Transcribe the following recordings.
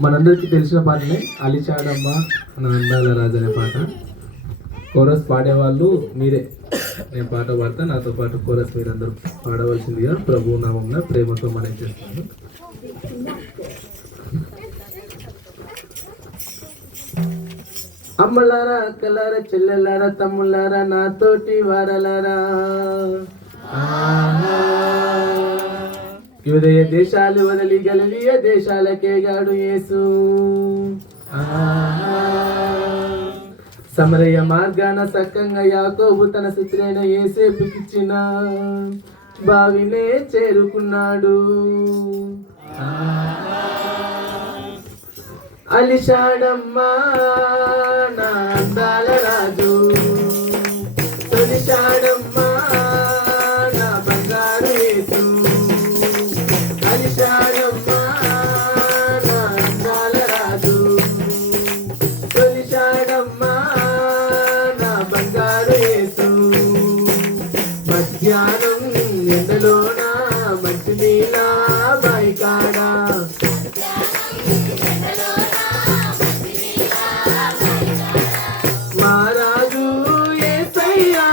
మనందరికీ తెలిసిన పాటనే అలిచాడమ్మ నా అందాల రాజు అనే పాట. కోరస్ పాడేవాళ్ళు మీరే. నేను పాట పాడతా, నాతో పాటు కోరస్ మీరందరూ పాడవలసిందిగా ప్రభు నామంలో ప్రేమతో మనం చేస్తాను. అమ్మలారా, అక్కలారా, చెల్లెలారా, తమ్ములారా, నాతోటి వారలారా, యుదయ దేశాలు వదిలి గలిలియ దేశాలకే గాడు యేసు. సమరయ మార్గాన సక్కంగా యాకోబు తన శత్రైన యేసేపుకిచ్చిన బావినే చేరుకున్నాడు. అలిశాడమ్మా నా అందాల రాజు, తొలిశాడమ్మా నా బంగారు యేసు. అలిశాడమ్మా నా అందాల రాజు, తొలిశాడమ్మా నా బంగారు యేసు. మధ్యాహ్నం ఎండలోన మంచి నీళ్ళ బాయి కాడా, మహారాజు యేసయ్యా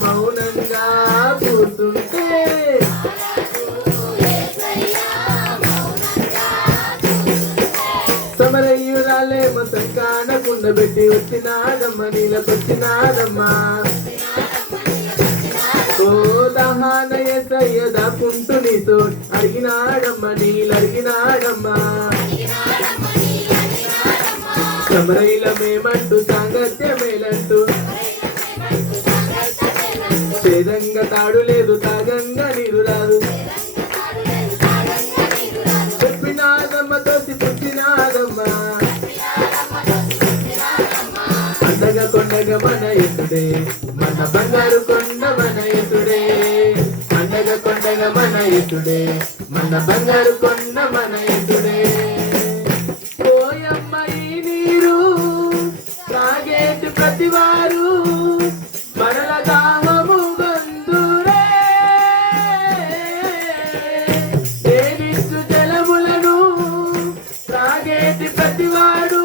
మౌనంగా కూర్చుంటే, సమరయ్యురాలేమో సంకాన కుండబెట్టి వచ్చినాదమ్మ, నీళ్ళకొచ్చినాదమ్మా. ఓ దహాన యేసయ్య దాకుంటూ నీతో అడిగినాడమ్మ, నీళ్ళు అడిగినాడమ్మా. సమరైలమేమంటూ సాంగత్యమేలంటూ, చేదంగా తాడు లేదు తాగంగా నీరు రాదు. చెప్పినాదమ్మ తోసి పుట్టినాదమ్మ, అండగా కొండగా మన ఎసుడే, మన బంగారు కొండ మన ఎసుడే. అండగా కొండగా మన ఎసుడే, మన బంగారు కొండ మన ఎసుడే. ఓయమ్మ ఈ నీరు తాగేటి ప్రతివారు మరల దాహము గొంతురే. దేవిస్తు జలములను తాగేటి ప్రతివాడు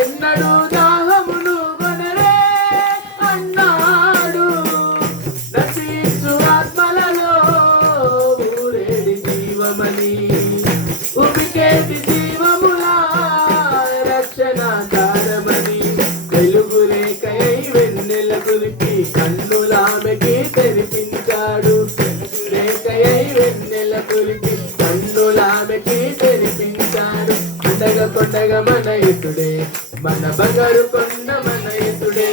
ఎన్నడూ దాహమును కొనరే అన్నాడు. నశించు ఆత్మలలో ఊరేడి జీవమని, ఉపికేటి జీవములా రక్షణ దారమని. వెలుగు రేఖయై వెన్నెల కులిపి కన్నులామెకి తెరిపించాడు. రేఖయై వెన్నెల కులిపి కన్నులామెకి తెరిపించాడు. అండగా కొండగా మన యేసుడే, మన బంగారు కొండ మన యేసుడే.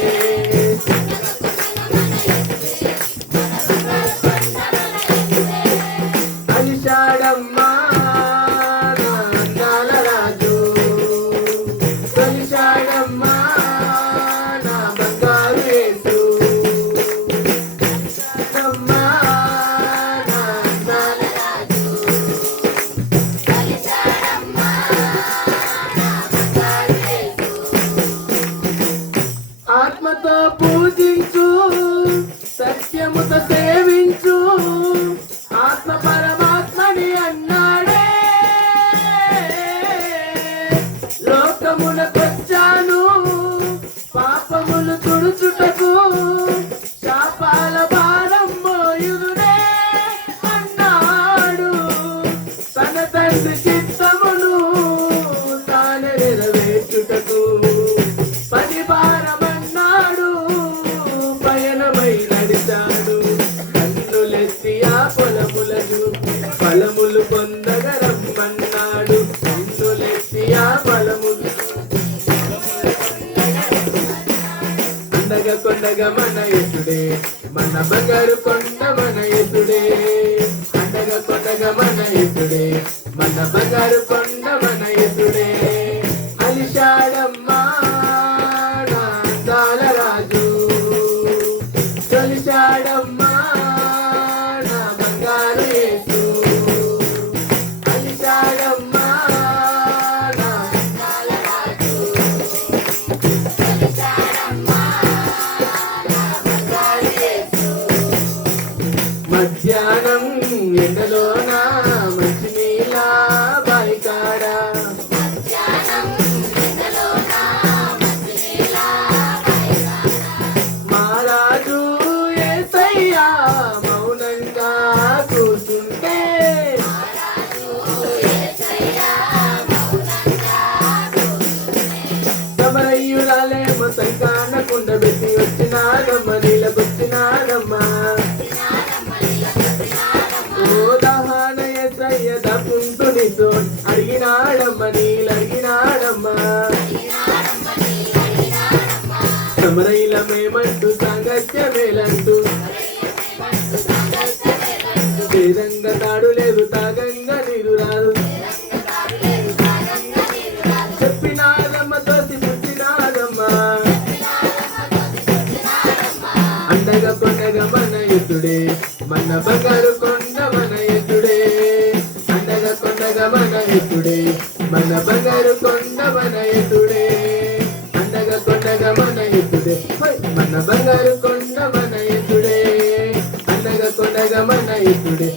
అలిశాడమ్మా నా అందాల రాజు, తొలిశాడమ్మా నా బంగారు యేసు. అమ్మా నా అందాల రాజు, ఆత్మతో పూజించు, సత్యముతో సేవించు, ఆత్మ పరమాత్మని అన్నాడే. లోకమునకొచ్చాను పాపములు తుడుచుటకు, శాపాల భారం మోయుదునే అన్నాడు. తన తండ్రి చిత్తమును తానే నెరవేర్చుటకు పని భారమన్నాడు. పయనమై నడిచాడు, కన్నులెత్తి ఆ పొలములను ఫలములు పొందగా రమ్మన్నాడు. కన్నులెత్తి ఆ ఫలములు, అండగా కొండగా మన యేసుడే, మన బంగారు కొండ మన యేసుడే. అండగా కొండగా మన యేసుడే, మన బంగారు కొండ మన యేసుడే. అలిశాడమ్మా నా అందాల రాజు, తొలిశాడమ్మా నా బంగారు యేసు. అలిశాడమ్మా నా అందాల రాజు, తొలిశాడమ్మా నా బంగారు యేసు. మధ్యాహ్నం ఎండలోన మంచి నీళ్ళ బాయి కాడా, నీలడిగినాడమ్మా సమరైలమేమంటూ సాంగత్యమేలంటూ వేదంగా తాడు లేదు తాగంగా నీరు రాదు చెప్పినాదమ్మ తోసి పుట్టినాదమ్మా అండగా కొండగా మన ఎత్తుడే మన బంగారు కొండ మన ఎత్తుడే అండగా కొండగా మన ఎత్తుడే మన బంగారు కొండ మన ఎత్తుడే అండగా కొండగా మన ఎత్తుడే మన బంగారు కొండ మన ఎత్తుడే అండగా కొండగా మన ఎత్తుడే